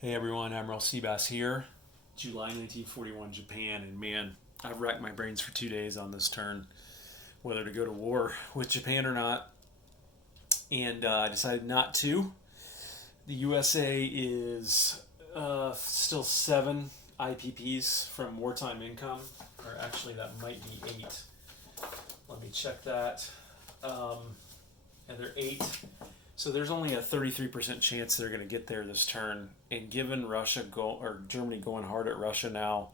Hey everyone, Admiral Seabass here. July 1941, Japan, and man, I've racked my brains for 2 days on this turn, whether to go to war with Japan or not, and I decided not to. The USA is still 7 IPPs from wartime income, or actually that might be 8. Let me check that. And they're 8. So there's only a 33% chance they're going to get there this turn. And given Germany going hard at Russia now,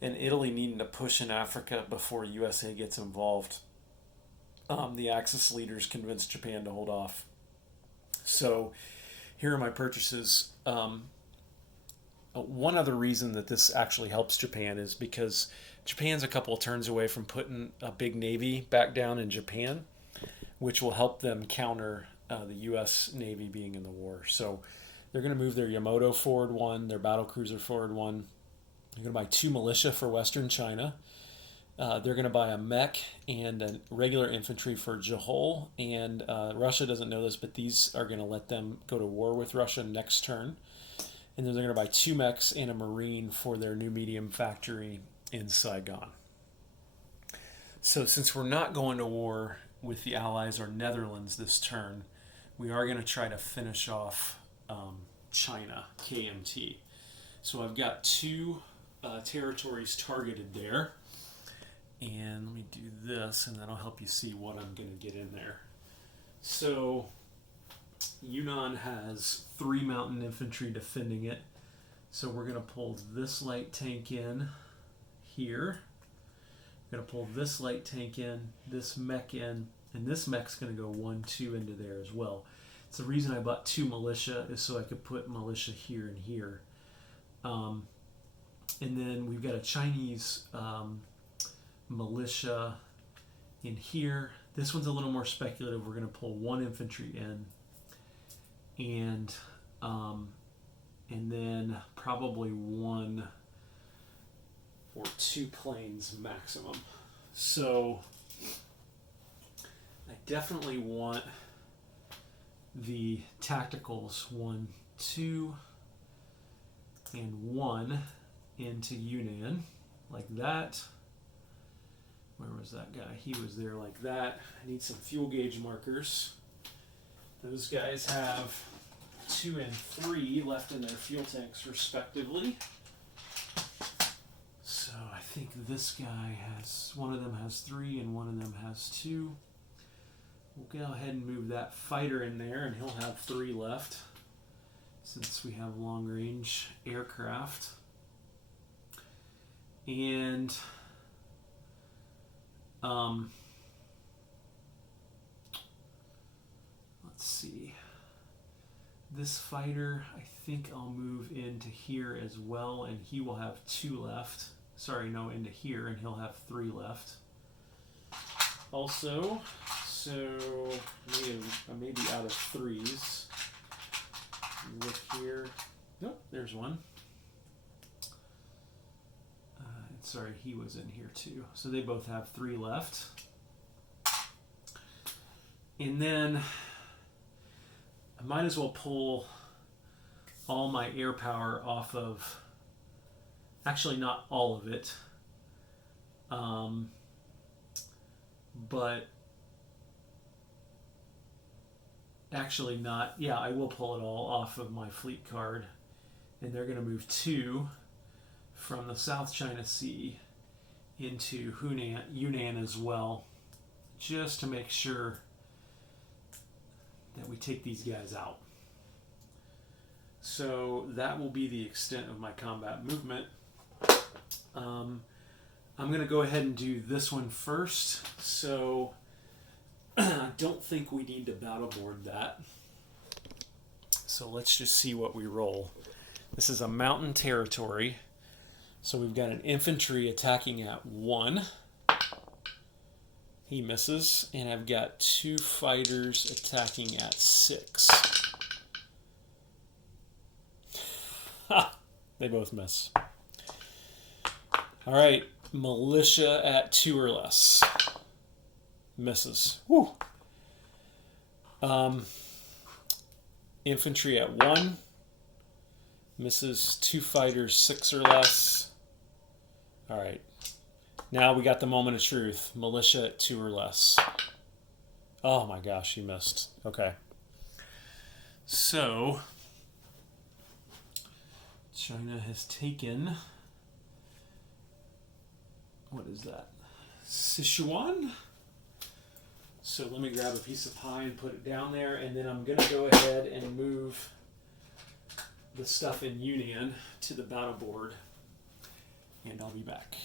and Italy needing to push in Africa before USA gets involved, the Axis leaders convinced Japan to hold off. So here are my purchases. One other reason that this actually helps Japan is because Japan's a couple of turns away from putting a big navy back down in Japan, which will help them counter the U.S. Navy being in the war. So they're going to move their Yamato forward 1, their battle cruiser forward 1. They're going to buy 2 militia for Western China. They're going to buy a mech and a regular infantry for Johol. And Russia doesn't know this, but these are going to let them go to war with Russia next turn. And then they're going to buy 2 mechs and a marine for their new medium factory in Saigon. So since we're not going to war with the Allies or Netherlands this turn, we are going to try to finish off China, KMT. So I've got 2 territories targeted there. And let me do this, and that'll help you see what I'm going to get in there. So Yunnan has 3 mountain infantry defending it. So we're going to pull this light tank in here. We're going to pull this light tank in, this mech in, and this mech's going to go 1, 2 into there as well. It's the reason I bought 2 militia is so I could put militia here and here. And then we've got a Chinese militia in here. This one's a little more speculative. We're going to pull 1 infantry in, and then probably 1 or 2 planes maximum. So I definitely want the tacticals 1, 2, and 1 into Yunnan, like that. Where was that guy? He was there like that. I need some fuel gauge markers. Those guys have 2 and 3 left in their fuel tanks respectively. So I think this guy has, one of them has 3 and one of them has 2. We'll go ahead and move that fighter in there and he'll have 3 left since we have long range aircraft. And let's see. This fighter, I think I'll move into here as well, and he will have 2 left. Sorry, no, into here, and he'll have 3 left. Also, so maybe out of 3s. Look here. Nope, there's one. Sorry, he was in here too. So they both have 3 left. And then I might as well pull all my air power off of, actually not all of it, but actually not, yeah, I will pull it all off of my fleet card. And they're going to move 2 from the South China Sea into Yunnan as well, just to make sure that we take these guys out. So that will be the extent of my combat movement. I'm going to go ahead and do this one first. So I don't think we need to battle board that. So let's just see what we roll. This is a mountain territory. So we've got an infantry attacking at 1. He misses. And I've got 2 fighters attacking at 6. Ha! They both miss. All right. Militia at 2 or less. Misses. Whew. Infantry at 1. Misses 2 fighters, 6 or less. All right. Now we got the moment of truth. Militia at 2 or less. Oh my gosh, he missed. Okay. So, China has taken, what is that? Sichuan? So let me grab a piece of pie and put it down there, and then I'm going to go ahead and move the stuff in Yunnan to the battle board, and I'll be back.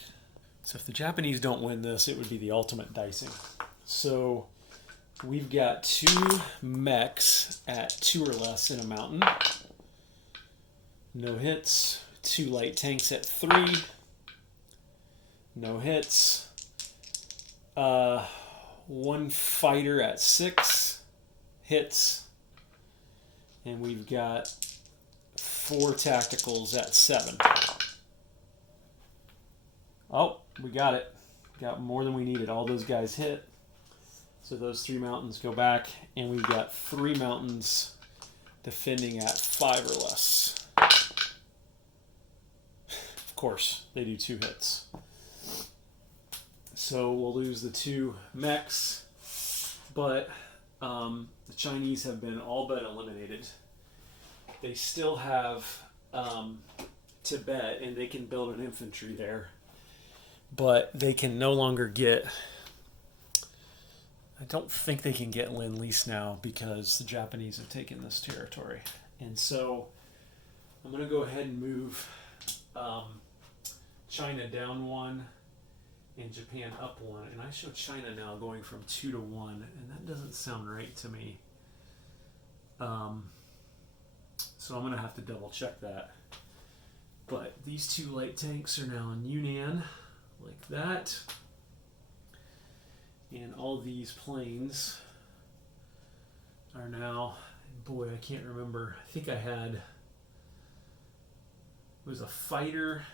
So if the Japanese don't win this, it would be the ultimate dicing. So we've got 2 mechs at 2 or less in a mountain. No hits. 2 light tanks at 3. No hits. 1 fighter at 6 hits. And we've got 4 tacticals at 7. Oh, we got it. Got more than we needed. All those guys hit. So those 3 mountains go back, and we've got 3 mountains defending at 5 or less. Of course, they do 2 hits. So we'll lose the 2 mechs, but the Chinese have been all but eliminated. They still have Tibet, and they can build an infantry there, but they can no longer get... I don't think they can get Lend-Lease now because the Japanese have taken this territory. And so I'm going to go ahead and move China down 1 and Japan up 1. And I show China now going from 2 to 1, and that doesn't sound right to me. So I'm going to have to double check that. But these 2 light tanks are now in Yunnan, like that. And all these planes are now, boy, I can't remember. I think I had, it was a fighter.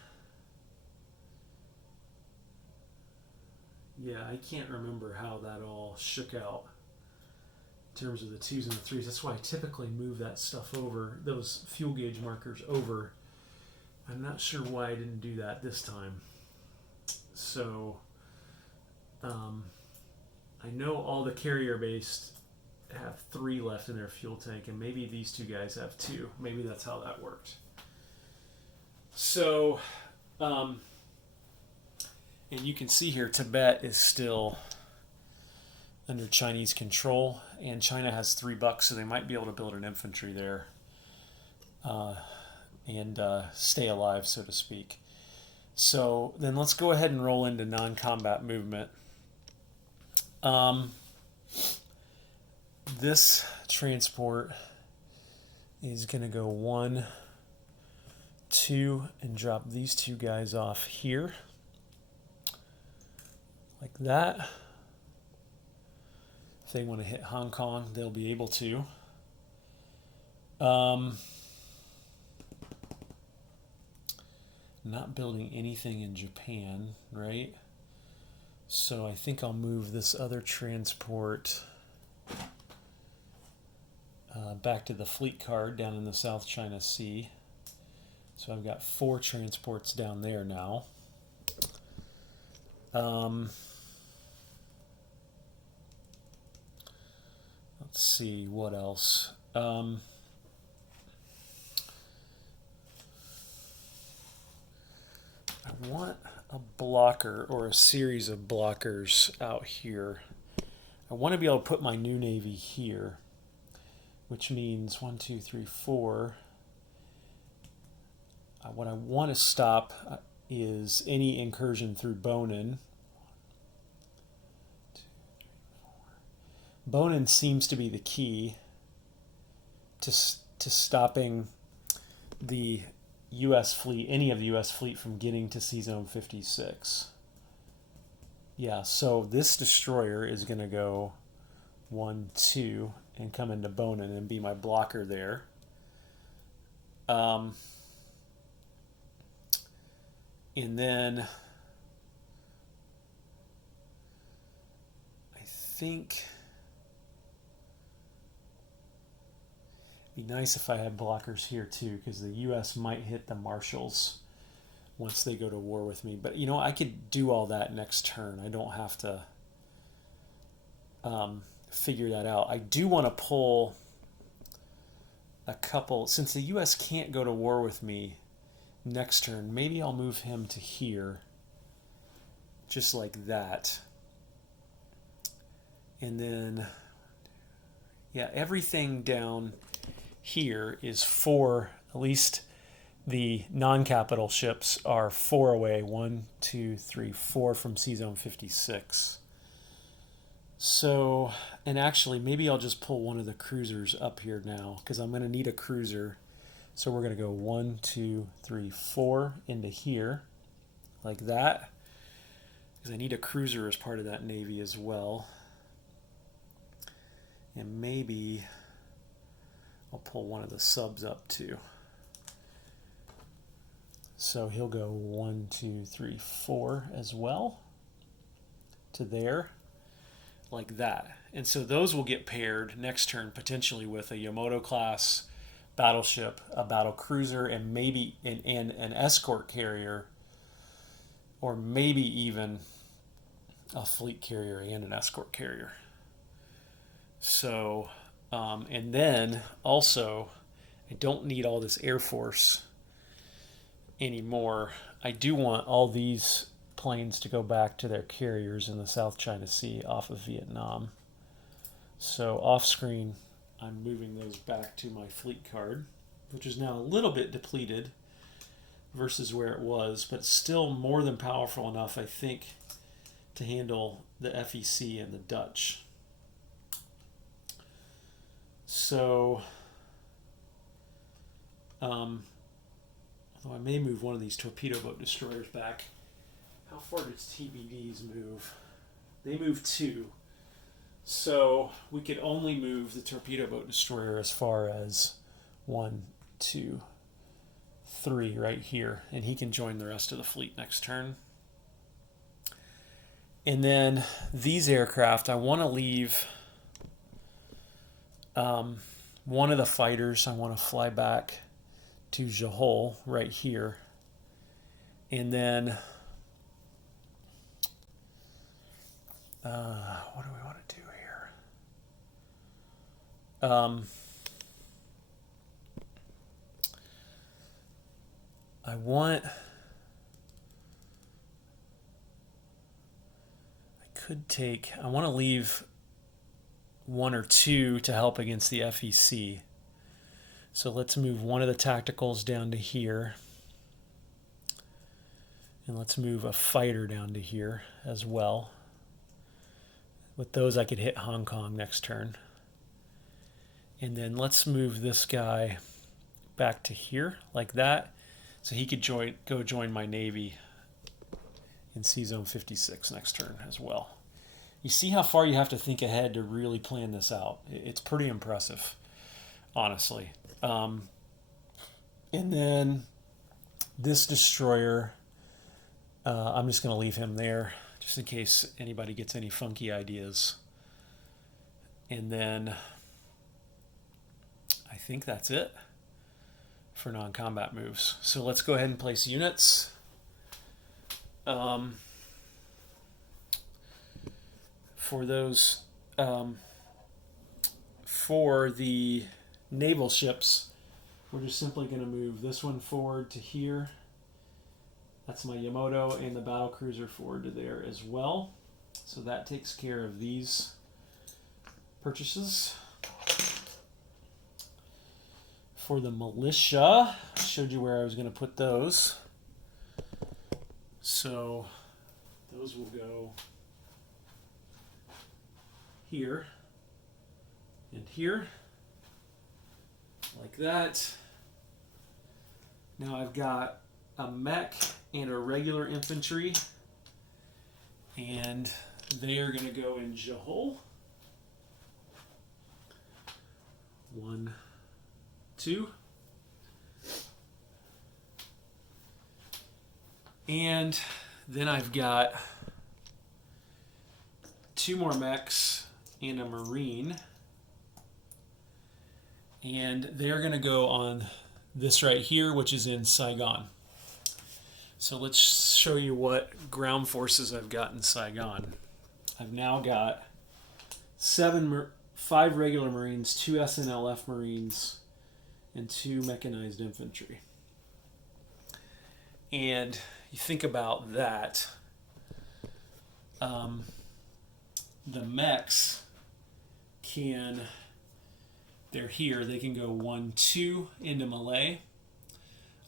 Yeah, I can't remember how that all shook out in terms of the 2s and the 3s. That's why I typically move that stuff over, those fuel gauge markers over. I'm not sure why I didn't do that this time. So, I know all the carrier-based have 3 left in their fuel tank, and maybe these 2 guys have 2. Maybe that's how that worked. So, and you can see here, Tibet is still under Chinese control, and China has 3 bucks, so they might be able to build an infantry there and stay alive, so to speak. So then let's go ahead and roll into non-combat movement. This transport is going to go 1, 2, and drop these 2 guys off here, like that. If they want to hit Hong Kong, they'll be able to. Not building anything in Japan, right? So I think I'll move this other transport back to the fleet card down in the South China Sea. So I've got 4 transports down there now. Let's see, what else? I want a blocker or a series of blockers out here. I want to be able to put my new navy here, which means 1, 2, 3, 4. What I want to stop is any incursion through Bonin. Bonin seems to be the key to stopping the U.S. fleet, any of the U.S. fleet, from getting to Sea Zone 56. Yeah, so this destroyer is going to go 1, 2, and come into Bonin and be my blocker there. And then I think Be nice if I had blockers here too, because the U.S. might hit the Marshalls once they go to war with me. But I could do all that next turn. I don't have to figure that out. I do want to pull a couple, since the U.S. can't go to war with me next turn. Maybe I'll move him to here, just like that. And then, yeah, everything down here is 4, at least the non-capital ships are 4 away. 1, 2, 3, 4 from C-Zone 56. So, and actually, maybe I'll just pull one of the cruisers up here now, because I'm going to need a cruiser. So we're going to go 1, 2, 3, 4 into here, like that, because I need a cruiser as part of that Navy as well. And maybe I'll pull one of the subs up too. So he'll go 1, 2, 3, 4 as well to there, like that. And so those will get paired next turn potentially with a Yamato class battleship, a battle cruiser, and maybe an escort carrier, or maybe even a fleet carrier and an escort carrier. So, and then also, I don't need all this Air Force anymore. I do want all these planes to go back to their carriers in the South China Sea off of Vietnam. So off screen, I'm moving those back to my fleet card, which is now a little bit depleted versus where it was, but still more than powerful enough, I think, to handle the FEC and the Dutch. So, although I may move one of these torpedo boat destroyers back. How far does TBDs move? They move 2. So we could only move the torpedo boat destroyer as far as 1, 2, 3 right here. And he can join the rest of the fleet next turn. And then these aircraft, I want to leave one of the fighters. I want to fly back to Johor right here. And then what do we want to do here? I want to leave 1 or 2 to help against the FEC. So let's move one of the tacticals down to here. And let's move a fighter down to here as well. With those, I could hit Hong Kong next turn. And then let's move this guy back to here, like that. So he could go join my Navy in C-Zone 56 next turn as well. You see how far you have to think ahead to really plan this out. It's pretty impressive, honestly. And then this destroyer, I'm just going to leave him there just in case anybody gets any funky ideas. And then I think that's it for non-combat moves. So let's go ahead and place units. For those, for the naval ships, we're just simply going to move this one forward to here. That's my Yamato, and the battle cruiser forward to there as well. So that takes care of these purchases. For the militia, I showed you where I was going to put those. So those will go here and here, like that. Now I've got a mech and a regular infantry, and they are going to go in Johor. 1, 2. And then I've got 2 more mechs and a marine. And they're going to go on this right here, which is in Saigon. So let's show you what ground forces I've got in Saigon. I've now got 5 regular Marines, 2 SNLF Marines, and 2 mechanized infantry. And you think about that, the mechs they're here, they can go 1-2 into Malay,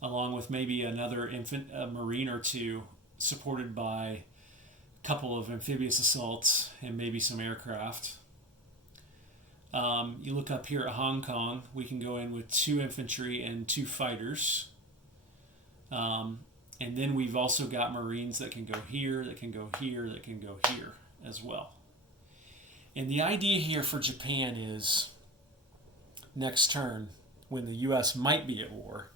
along with maybe another Marine or 2, supported by a couple of amphibious assaults and maybe some aircraft. You look up here at Hong Kong, we can go in with 2 infantry and 2 fighters. And then we've also got Marines that can go here, that can go here, that can go here as well. And the idea here for Japan is next turn, when the U.S. might be at war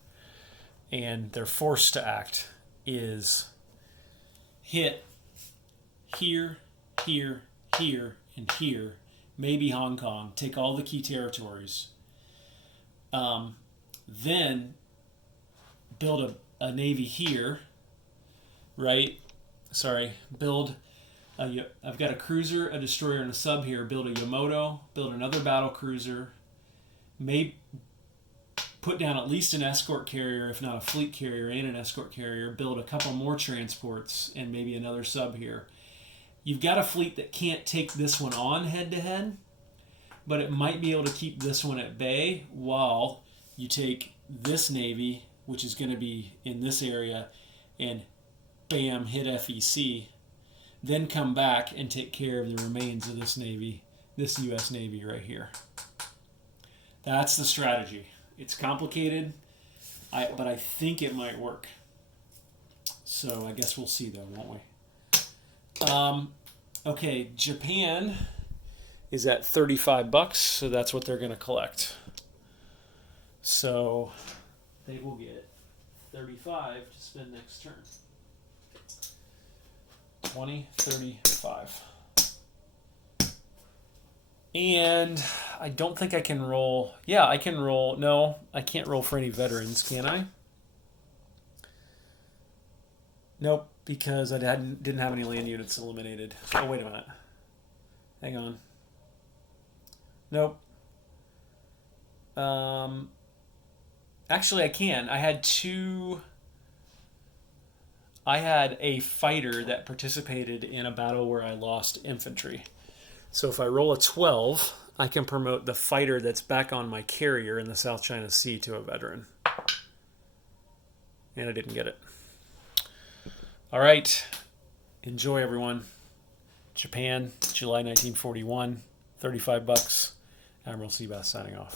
and they're forced to act, is hit here, here, here, and here, maybe Hong Kong, take all the key territories, then build a navy here, right? I've got a cruiser, a destroyer, and a sub here. Build a Yamato, build another battle cruiser, may put down at least an escort carrier, if not a fleet carrier and an escort carrier, build a couple more transports, and maybe another sub here. You've got a fleet that can't take this one on head-to-head, but it might be able to keep this one at bay while you take this navy, which is going to be in this area, and bam, hit FEC, then come back and take care of the remains of this navy, this U.S. Navy right here. That's the strategy. It's complicated, but I think it might work. So I guess we'll see, though, won't we? Okay, Japan is at $35, so that's what they're going to collect. So they will get 35 to spend next turn. 20, 35. And I don't think I can roll. Yeah, I can roll. No, I can't roll for any veterans, can I? Nope, because I didn't have any land units eliminated. Oh, wait a minute. Hang on. Nope. Actually, I can. I had a fighter that participated in a battle where I lost infantry. So if I roll a 12, I can promote the fighter that's back on my carrier in the South China Sea to a veteran. And I didn't get it. All right. Enjoy, everyone. Japan, July 1941, $35. Admiral Seabass signing off.